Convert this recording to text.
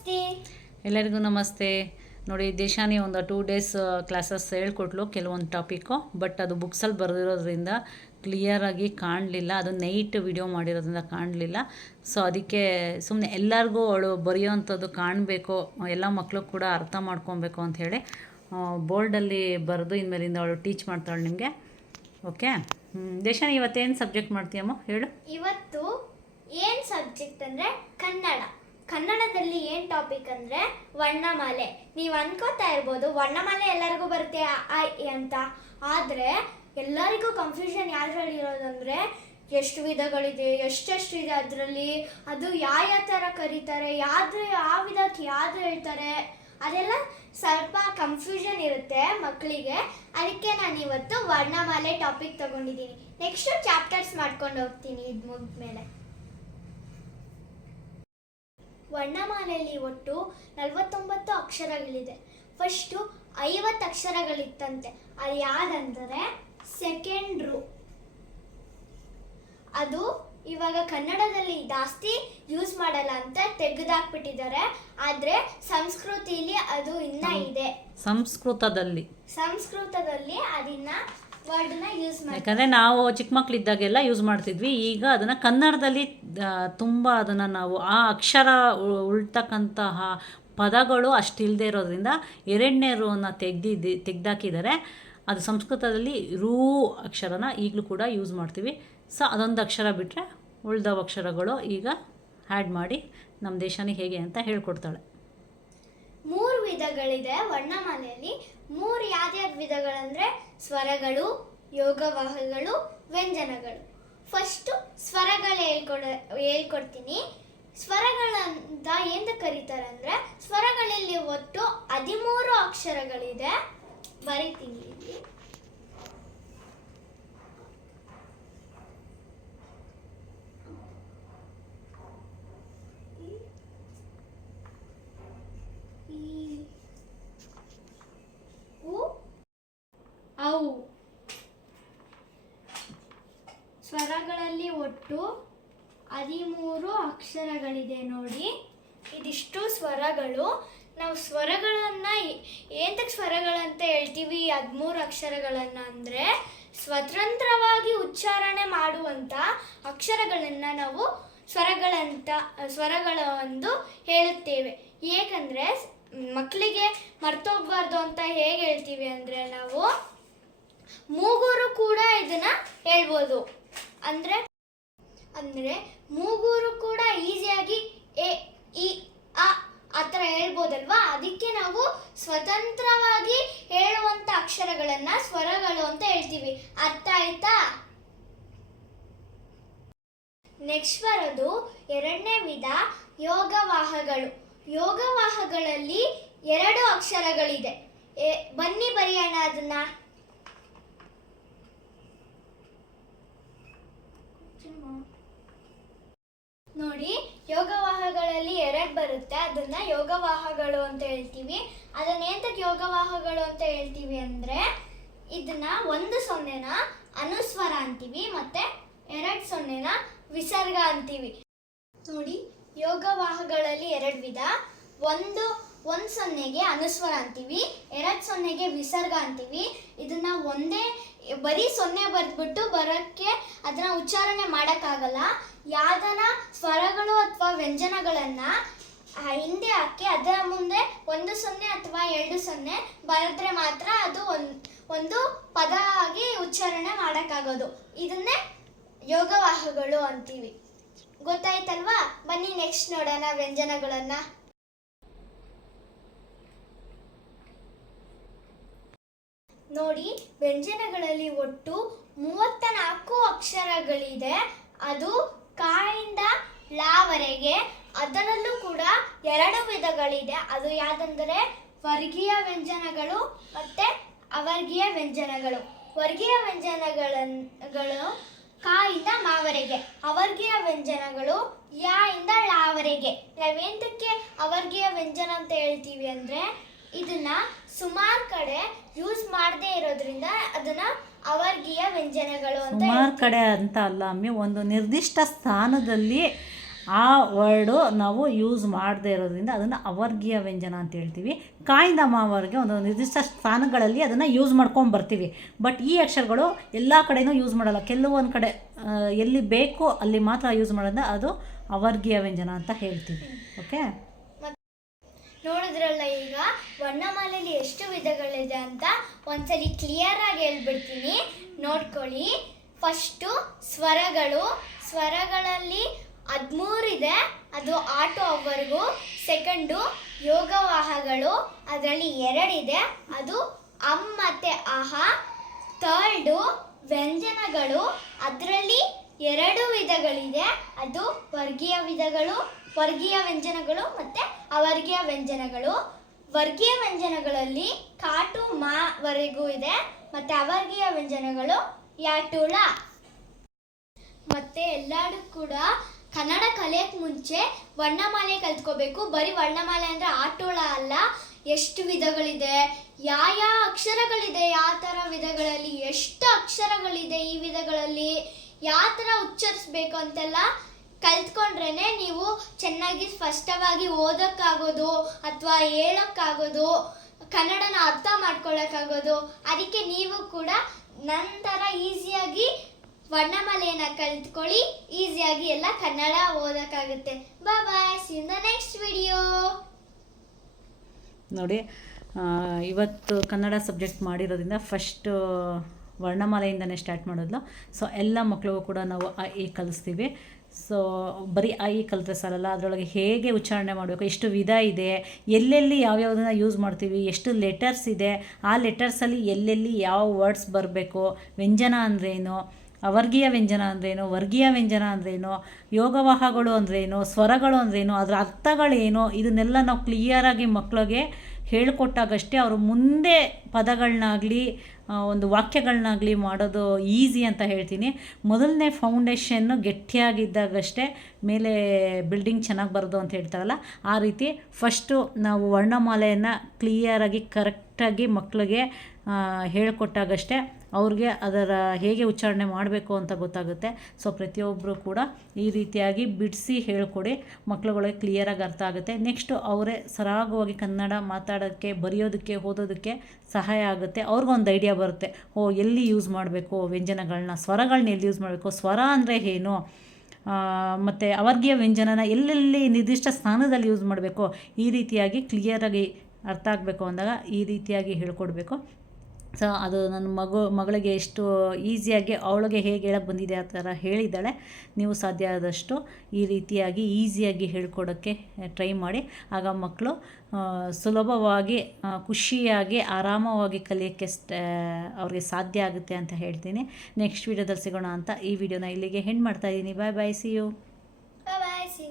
ನಮಸ್ತೆ. ಎಲ್ಲರಿಗೂ ನಮಸ್ತೆ. ನೋಡಿ, ದೇಶಾನಿ ಒಂದು 2 ಡೇಸ್ ಕ್ಲಾಸಸ್ ಹೇಳ್ಕೊಟ್ಲು ಕೆಲವೊಂದು ಟಾಪಿಕ್ಕು. ಬಟ್ ಅದು ಬುಕ್ಸಲ್ಲಿ ಬರೆದಿರೋದ್ರಿಂದ ಕ್ಲಿಯರಾಗಿ ಕಾಣಲಿಲ್ಲ. ಅದು ನೈಟ್ ವಿಡಿಯೋ ಮಾಡಿರೋದ್ರಿಂದ ಕಾಣಲಿಲ್ಲ. ಸೊ ಅದಕ್ಕೆ ಸುಮ್ಮನೆ ಎಲ್ಲರಿಗೂ ಅವಳು ಬರೆಯೋವಂಥದ್ದು ಕಾಣಬೇಕು, ಎಲ್ಲ ಮಕ್ಕಳು ಕೂಡ ಅರ್ಥ ಮಾಡ್ಕೊಬೇಕು ಅಂಥೇಳಿ ಬೋರ್ಡಲ್ಲಿ ಬರೆದು ಇನ್ಮೇಲಿಂದ ಅವಳು ಟೀಚ್ ಮಾಡ್ತಾಳೆ ನಿಮಗೆ. ಓಕೆ, ದೇಶಾನಿ ಇವತ್ತೇನು ಸಬ್ಜೆಕ್ಟ್ ಮಾಡ್ತೀಯಮ್ಮ ಹೇಳು. ಇವತ್ತು ಏನು ಸಬ್ಜೆಕ್ಟ್ ಅಂದರೆ ಕನ್ನಡದಲ್ಲಿ ಏನು ಟಾಪಿಕ್ ಅಂದರೆ ವರ್ಣಮಾಲೆ. ನೀವು ಅನ್ಕೋತಾ ಇರ್ಬೋದು ವರ್ಣಮಾಲೆ ಎಲ್ಲರಿಗೂ ಬರುತ್ತೆ ಆ ಅಂತ. ಆದರೆ ಎಲ್ಲರಿಗೂ ಕನ್ಫ್ಯೂಷನ್ ಯಾವ್ದ್ರಲ್ಲಿ ಇರೋದಂದರೆ ಎಷ್ಟು ವಿಧಗಳಿದೆ, ಎಷ್ಟೆಷ್ಟು ಇದೆ ಅದರಲ್ಲಿ, ಅದು ಯಾವ ಥರ ಕರೀತಾರೆ, ಯಾವ ವಿಧಕ್ಕೆ ಯಾವ್ದು ಹೇಳ್ತಾರೆ, ಅದೆಲ್ಲ ಸ್ವಲ್ಪ ಕನ್ಫ್ಯೂಷನ್ ಇರುತ್ತೆ ಮಕ್ಕಳಿಗೆ. ಅದಕ್ಕೆ ನಾನು ಇವತ್ತು ವರ್ಣಮಾಲೆ ಟಾಪಿಕ್ ತಗೊಂಡಿದ್ದೀನಿ. ನೆಕ್ಸ್ಟು ಚಾಪ್ಟರ್ಸ್ ಮಾಡ್ಕೊಂಡು ಹೋಗ್ತೀನಿ ಇದು ಮುಗಿದ್ಮೇಲೆ. ವರ್ಣಮಾಲೆಯಲ್ಲಿ ಒಟ್ಟು 49 ಅಕ್ಷರಗಳಿದೆ. ಫಸ್ಟು 50 ಅಕ್ಷರಗಳಿತ್ತಂತೆ. ಅದು ಯಾವುದಂದರೆ ಸೆಕೆಂಡ್ ರು. ಅದು ಇವಾಗ ಕನ್ನಡದಲ್ಲಿ ಜಾಸ್ತಿ ಯೂಸ್ ಮಾಡಲ್ಲ ಅಂತ ತೆಗೆದಾಕ್ಬಿಟ್ಟಿದ್ದಾರೆ. ಆದರೆ ಸಂಸ್ಕೃತಿಲಿ ಅದು ಇನ್ನೂ ಇದೆ. ಸಂಸ್ಕೃತದಲ್ಲಿ ಅದನ್ನ ವರ್ಡ್ನ ಯೂಸ್ ಮಾಡಿ, ಯಾಕಂದರೆ ನಾವು ಚಿಕ್ಕ ಮಕ್ಕಳಿದ್ದಾಗೆಲ್ಲ ಯೂಸ್ ಮಾಡ್ತಿದ್ವಿ. ಈಗ ಅದನ್ನು ಕನ್ನಡದಲ್ಲಿ ತುಂಬ ಅದನ್ನು ನಾವು ಆ ಅಕ್ಷರ ಉಳ್ತಕ್ಕಂತಹ ಪದಗಳು ಅಷ್ಟಿಲ್ಲದೆ ಇರೋದ್ರಿಂದ 2ನೇ ರೂನ ತೆಗೆದಾಕಿದ್ದಾರೆ. ಅದು ಸಂಸ್ಕೃತದಲ್ಲಿ ರೂ ಅಕ್ಷರನ ಈಗಲೂ ಕೂಡ ಯೂಸ್ ಮಾಡ್ತೀವಿ. ಸೊ ಅದೊಂದು ಅಕ್ಷರ ಬಿಟ್ಟರೆ ಉಳಿದ ಅಕ್ಷರಗಳು ಈಗ ಆ್ಯಡ್ ಮಾಡಿ ನಮ್ಮ ದೇಶನೇ ಹೇಗೆ ಅಂತ ಹೇಳ್ಕೊಡ್ತಾಳೆ. 3 ವಿಧಗಳಿದೆ ವರ್ಣಮಾಲೆಯಲ್ಲಿ. 3 ಯಾವ್ಯಾವ ವಿಧಗಳಂದರೆ ಸ್ವರಗಳು, ಯೋಗವಾಹಗಳು, ವ್ಯಂಜನಗಳು. ಫಸ್ಟು ಸ್ವರಗಳು ಹೇಳ್ಕೊಡ್ತೀನಿ. ಸ್ವರಗಳಂತ ಏನು ಕರೀತಾರೆ ಅಂದರೆ, ಸ್ವರಗಳಲ್ಲಿ ಒಟ್ಟು 13 ಅಕ್ಷರಗಳಿದೆ. ಬರೀತೀನಿ ಇಲ್ಲಿ. ಸ್ವರಗಳಲ್ಲಿ ಒಟ್ಟು 13 ಅಕ್ಷರಗಳಿದೆ ನೋಡಿ. ಇದಿಷ್ಟು ಸ್ವರಗಳು. ನಾವು ಸ್ವರಗಳನ್ನು ಏನಕ್ಕೆ ಸ್ವರಗಳಂತ ಹೇಳ್ತೀವಿ 13 ಅಕ್ಷರಗಳನ್ನು ಅಂದರೆ, ಸ್ವತಂತ್ರವಾಗಿ ಉಚ್ಚಾರಣೆ ಮಾಡುವಂಥ ಅಕ್ಷರಗಳನ್ನು ನಾವು ಸ್ವರಗಳ ಒಂದು ಹೇಳುತ್ತೇವೆ. ಏಕೆಂದರೆ ಮಕ್ಕಳಿಗೆ ಮರ್ತೋಗ್ಬಾರ್ದು ಅಂತ ಹೇಗೆ ಹೇಳ್ತೀವಿ ಅಂದರೆ, ನಾವು ಮೂಗೂರು ಕೂಡ ಇದನ್ನು ಹೇಳ್ಬೋದು. ಅಂದರೆ ಮೂಗೂರು ಕೂಡ ಈಸಿಯಾಗಿ ಎ ಇ ಆ ಥರ ಹೇಳ್ಬೋದಲ್ವಾ. ಅದಕ್ಕೆ ನಾವು ಸ್ವತಂತ್ರವಾಗಿ ಹೇಳುವಂಥ ಅಕ್ಷರಗಳನ್ನು ಸ್ವರಗಳು ಅಂತ ಹೇಳ್ತೀವಿ. ಅರ್ಥ ಆಯ್ತಾ? ನೆಕ್ಸ್ಟ್ ಬರೋದು 2ನೇ ವಿಧ ಯೋಗವಾಹಗಳು. ಯೋಗವಾಹಗಳಲ್ಲಿ 2 ಅಕ್ಷರಗಳಿದೆ. ಬನ್ನಿ ಬರೆಯೋಣ ಅದನ್ನ. ನೋಡಿ, ಯೋಗವಾಹಗಳಲ್ಲಿ 2 ಬರುತ್ತೆ. ಅದನ್ನ ಯೋಗವಾಹಗಳು ಅಂತ ಹೇಳ್ತೀವಿ. ಅದನ್ನ ಏಂತಕ್ಕೆ ಯೋಗವಾಹಗಳು ಅಂತ ಹೇಳ್ತೀವಿ ಅಂದರೆ, ಇದನ್ನ 1 ಸೊನ್ನೆನ ಅನುಸ್ವರ ಅಂತೀವಿ, ಮತ್ತೆ 2 ಸೊನ್ನೆನ ವಿಸರ್ಗ ಅಂತೀವಿ. ನೋಡಿ, ಯೋಗವಾಹಗಳಲ್ಲಿ 2 ವಿಧ. 1 ಸೊನ್ನೆಗೆ ಅನುಸ್ವರ ಅಂತೀವಿ, 2 ಸೊನ್ನೆಗೆ ವಿಸರ್ಗ ಅಂತೀವಿ. ಇದನ್ನ ಬರೀ 0 ಬರೆದ್ಬಿಟ್ಟು ಬರೋಕ್ಕೆ ಅದನ್ನ ಉಚ್ಚಾರಣೆ ಮಾಡೋಕ್ಕಾಗಲ್ಲ. ಯಾವ್ದನ ಸ್ವರಗಳು ಅಥವಾ ವ್ಯಂಜನಗಳನ್ನು ಹಿಂದೆ ಹಾಕಿ ಅದರ ಮುಂದೆ 1 0 ಅಥವಾ 2 0 ಬರೆದ್ರೆ ಮಾತ್ರ ಅದು ಒಂದು ಪದ ಆಗಿ ಉಚ್ಚಾರಣೆ ಮಾಡೋಕ್ಕಾಗೋದು. ಇದನ್ನೇ ಯೋಗವಾಹಗಳು ಅಂತೀವಿ. ಗೊತ್ತಾಯ್ತಲ್ವಾ? ಬನ್ನಿ ನೆಕ್ಸ್ಟ್ ನೋಡೋಣ ವ್ಯಂಜನಗಳನ್ನು. ನೋಡಿ, ವ್ಯಂಜನಗಳಲ್ಲಿ ಒಟ್ಟು 34 ಅಕ್ಷರಗಳಿದೆ. ಅದು ಕಾಯಿಂದ ಲಾವರೆಗೆ. ಅದರಲ್ಲೂ ಕೂಡ 2 ವಿಧಗಳಿದೆ. ಅದು ಯಾವುದಂದರೆ ವರ್ಗೀಯ ವ್ಯಂಜನಗಳು ಮತ್ತು ಅವರ್ಗೀಯ ವ್ಯಂಜನಗಳು. ವರ್ಗೀಯ ವ್ಯಂಜನಗಳು ಕಾಯಿಂದ ಮಾವರೆಗೆ, ಅವರ್ಗೀಯ ವ್ಯಂಜನಗಳು ಯಾಯಿಂದ ಲಾವರೆಗೆ. ನಾವೇಂತಕ್ಕೆ ಅವರ್ಗೀಯ ವ್ಯಂಜನ ಅಂತ ಹೇಳ್ತೀವಿ ಅಂದರೆ, ಇದನ್ನ ಸುಮಾರು ಕಡೆ ಯೂಸ್ ಮಾಡದೇ ಇರೋದ್ರಿಂದ ಅದನ್ನ ಅವರ್ಗೀಯ ವ್ಯಂಜನಗಳು ಅಂತ. ಸುಮಾರು ಕಡೆ ಅಂತ ಅಲ್ಲ ಅಮ್ಮಿ, ಒಂದು ನಿರ್ದಿಷ್ಟ ಸ್ಥಾನದಲ್ಲಿ ಆ ವರ್ಡು ನಾವು ಯೂಸ್ ಮಾಡದೇ ಇರೋದ್ರಿಂದ ಅದನ್ನು ಅವರ್ಗೀಯ ವ್ಯಂಜನ ಅಂತ ಹೇಳ್ತೀವಿ. ಕಾಯಿಂದ ಮಾವರ್ಗೆ ಒಂದು ನಿರ್ದಿಷ್ಟ ಸ್ಥಾನಗಳಲ್ಲಿ ಅದನ್ನು ಯೂಸ್ ಮಾಡ್ಕೊಂಡು ಬರ್ತೀವಿ. ಬಟ್ ಈ ಅಕ್ಷರಗಳು ಎಲ್ಲ ಕಡೆಯೂ ಯೂಸ್ ಮಾಡಲ್ಲ, ಕೆಲವೊಂದು ಕಡೆ ಎಲ್ಲಿ ಬೇಕೋ ಅಲ್ಲಿ ಮಾತ್ರ ಯೂಸ್ ಮಾಡೋದ್ರಿಂದ ಅದು ಅವರ್ಗೀಯ ವ್ಯಂಜನ ಅಂತ ಹೇಳ್ತೀವಿ. ಓಕೆ, ನೋಡಿದ್ರಲ್ಲ, ಈಗ ವರ್ಣಮಾಲೆಯಲ್ಲಿ ಎಷ್ಟು ವಿಧಗಳಿದೆ ಅಂತ ಒಂದ್ಸಲಿ ಕ್ಲಿಯರ್ ಆಗಿ ಹೇಳ್ಬಿಡ್ತೀನಿ, ನೋಡ್ಕೊಳ್ಳಿ. ಫಸ್ಟು ಸ್ವರಗಳು. ಸ್ವರಗಳಲ್ಲಿ 13 ಇದೆ, ಅದು ಆಟೋ ಅವರ್ಗು. ಸೆಕೆಂಡು ಯೋಗವಾಹಗಳು, ಅದರಲ್ಲಿ 2 ಇದೆ, ಅದು ಅಂ ಮತ್ತು ಅಹ. ಥರ್ಡು ವ್ಯಂಜನಗಳು, ಅದರಲ್ಲಿ 2 ವಿಧಗಳಿದೆ, ಅದು ವರ್ಗೀಯ ವ್ಯಂಜನಗಳು ಮತ್ತು ಅವರ್ಗೀಯ ವ್ಯಂಜನಗಳು. ವರ್ಗೀಯ ವ್ಯಂಜನಗಳಲ್ಲಿ ಕಾಟು ಮಾ ವರೆಗೂ ಇದೆ, ಮತ್ತು ಅವರ್ಗೀಯ ವ್ಯಂಜನಗಳು ಯಾಟುಳ. ಮತ್ತು ಎಲ್ಲರೂ ಕೂಡ ಕನ್ನಡ ಕಲಿಯೋಕ್ಕೆ ಮುಂಚೆ ವರ್ಣಮಾಲೆ ಕಲ್ತ್ಕೋಬೇಕು. ಬರೀ ವರ್ಣಮಾಲೆ ಅಂದರೆ ಆಟೋಳ ಅಲ್ಲ, ಎಷ್ಟು ವಿಧಗಳಿದೆ, ಯಾವ ಅಕ್ಷರಗಳಿದೆ, ಯಾವ ಥರ ವಿಧಗಳಲ್ಲಿ ಎಷ್ಟು ಅಕ್ಷರಗಳಿದೆ, ಈ ವಿಧಗಳಲ್ಲಿ ಯಾವ ಥರ ಉಚ್ಚರಿಸ್ಬೇಕು ಅಂತೆಲ್ಲ ಕಲ್ತ್ಕೊಂಡ್ರೇ ನೀವು ಚೆನ್ನಾಗಿ ಸ್ಪಷ್ಟವಾಗಿ ಓದೋಕ್ಕಾಗೋದು ಅಥವಾ ಹೇಳೋಕ್ಕಾಗೋದು, ಕನ್ನಡನ ಅರ್ಥ ಮಾಡ್ಕೊಳ್ಳೋಕ್ಕಾಗೋದು. ಅದಕ್ಕೆ ನೀವು ಕೂಡ ನಂತರ ಈಸಿಯಾಗಿ ವರ್ಣಮಾಲೆಯನ್ನು ಕಲ್ತ್ಕೊಳ್ಳಿ, ಈಸಿಯಾಗಿ ಎಲ್ಲ ಕನ್ನಡ ಓದೋಕ್ಕಾಗುತ್ತೆ. Bye, see in the next video. ನೋಡಿ, ಇವತ್ತು ಕನ್ನಡ ಸಬ್ಜೆಕ್ಟ್ ಮಾಡಿರೋದ್ರಿಂದ ಫಸ್ಟು ವರ್ಣಮಾಲೆಯಿಂದನೇ ಸ್ಟಾರ್ಟ್ ಮಾಡೋದು. ಸೊ ಎಲ್ಲ ಮಕ್ಕಳಿಗೂ ಕೂಡ ನಾವು ಅ ಇ ಕಲಿಸ್ತೀವಿ. ಸೊ ಬರೀ ಅ ಇ ಕಲಿತ್ರೆ ಸಾಲಲ್ಲ, ಅದರೊಳಗೆ ಹೇಗೆ ಉಚ್ಚಾರಣೆ ಮಾಡಬೇಕು, ಎಷ್ಟು ವಿಧ ಇದೆ, ಎಲ್ಲೆಲ್ಲಿ ಯಾವ್ಯಾವುದನ್ನು ಯೂಸ್ ಮಾಡ್ತೀವಿ, ಎಷ್ಟು ಲೆಟರ್ಸ್ ಇದೆ, ಆ ಲೆಟರ್ಸಲ್ಲಿ ಎಲ್ಲೆಲ್ಲಿ ಯಾವ ವರ್ಡ್ಸ್ ಬರಬೇಕು, ವ್ಯಂಜನ ಅಂದ್ರೇನು, ಅವರ್ಗೀಯ ವ್ಯಂಜನ ಅಂದ್ರೇನು, ವರ್ಗೀಯ ವ್ಯಂಜನ ಅಂದ್ರೇನು, ಯೋಗವಾಹಗಳು ಅಂದ್ರೇನು, ಸ್ವರಗಳು ಅಂದ್ರೇನು, ಅದರ ಅರ್ಥಗಳೇನು, ಇದನ್ನೆಲ್ಲ ನಾವು ಕ್ಲಿಯರಾಗಿ ಮಕ್ಕಳಿಗೆ ಹೇಳಿಕೊಟ್ಟಾಗಷ್ಟೇ ಅವರು ಮುಂದೆ ಪದಗಳನ್ನಾಗಲಿ ಒಂದು ವಾಕ್ಯಗಳನ್ನಾಗಲಿ ಮಾಡೋದು ಈಸಿ ಅಂತ ಹೇಳ್ತೀನಿ. ಮೊದಲನೇ ಫೌಂಡೇಶನ್ನು ಗಟ್ಟಿಯಾಗಿದ್ದಾಗಷ್ಟೇ ಮೇಲೆ ಬಿಲ್ಡಿಂಗ್ ಚೆನ್ನಾಗಿ ಬರೋದು ಅಂತ ಹೇಳ್ತಾರಲ್ಲ, ಆ ರೀತಿ ಫಸ್ಟು ನಾವು ವರ್ಣಮಾಲೆಯನ್ನು ಕ್ಲಿಯರಾಗಿ ಕರೆಕ್ಟಾಗಿ ಮಕ್ಕಳಿಗೆ ಹೇಳಿಕೊಟ್ಟಾಗಷ್ಟೇ ಅವ್ರಿಗೆ ಅದರ ಹೇಗೆ ಉಚ್ಚಾರಣೆ ಮಾಡಬೇಕು ಅಂತ ಗೊತ್ತಾಗುತ್ತೆ. ಸೊ ಪ್ರತಿಯೊಬ್ಬರು ಕೂಡ ಈ ರೀತಿಯಾಗಿ ಬಿಡಿಸಿ ಹೇಳ್ಕೊಡಿ, ಮಕ್ಕಳುಗಳಿಗೆ ಕ್ಲಿಯರಾಗಿ ಅರ್ಥ ಆಗುತ್ತೆ. ನೆಕ್ಸ್ಟು ಅವರೇ ಸರಾಗವಾಗಿ ಕನ್ನಡ ಮಾತಾಡೋಕ್ಕೆ, ಬರೆಯೋದಕ್ಕೆ, ಓದೋದಕ್ಕೆ ಸಹಾಯ ಆಗುತ್ತೆ. ಅವ್ರಿಗೊಂದು ಐಡಿಯಾ ಬರುತ್ತೆ, ಎಲ್ಲಿ ಯೂಸ್ ಮಾಡಬೇಕು ವ್ಯಂಜನಗಳನ್ನ, ಸ್ವರಗಳನ್ನ ಎಲ್ಲಿ ಯೂಸ್ ಮಾಡಬೇಕು, ಸ್ವರ ಅಂದರೆ ಏನು, ಮತ್ತು ಅವರ್ಗೀಯ ವ್ಯಂಜನನ ಎಲ್ಲೆಲ್ಲಿ ನಿರ್ದಿಷ್ಟ ಸ್ಥಾನದಲ್ಲಿ ಯೂಸ್ ಮಾಡಬೇಕು, ಈ ರೀತಿಯಾಗಿ ಕ್ಲಿಯರಾಗಿ ಅರ್ಥ ಆಗಬೇಕು ಅಂದಾಗ ಈ ರೀತಿಯಾಗಿ ಹೇಳ್ಕೊಡ್ಬೇಕು. ಸೊ ಅದು ನನ್ನ ಮಗಳಿಗೆ ಎಷ್ಟು ಈಸಿಯಾಗಿ ಅವಳಿಗೆ ಹೇಗೆ ಹೇಳಕ್ಕೆ ಬಂದಿದೆ ಆ ಥರ ಹೇಳಿದ್ದಾಳೆ. ನೀವು ಸಾಧ್ಯ ಆದಷ್ಟು ಈ ರೀತಿಯಾಗಿ ಈಸಿಯಾಗಿ ಹೇಳ್ಕೊಡೋಕ್ಕೆ ಟ್ರೈ ಮಾಡಿ. ಆಗ ಮಕ್ಕಳು ಸುಲಭವಾಗಿ, ಖುಷಿಯಾಗಿ, ಆರಾಮವಾಗಿ ಕಲಿಯೋಕ್ಕೆ ಅವ್ರಿಗೆ ಸಾಧ್ಯ ಆಗುತ್ತೆ ಅಂತ ಹೇಳ್ತೀನಿ. ನೆಕ್ಸ್ಟ್ ವೀಡಿಯೋದಲ್ಲಿ ಸಿಗೋಣ ಅಂತ ಈ ವಿಡಿಯೋನ ಇಲ್ಲಿಗೆ ಹೆಂಡ್ ಮಾಡ್ತಾಯಿದ್ದೀನಿ. Bye, see you. Bye, C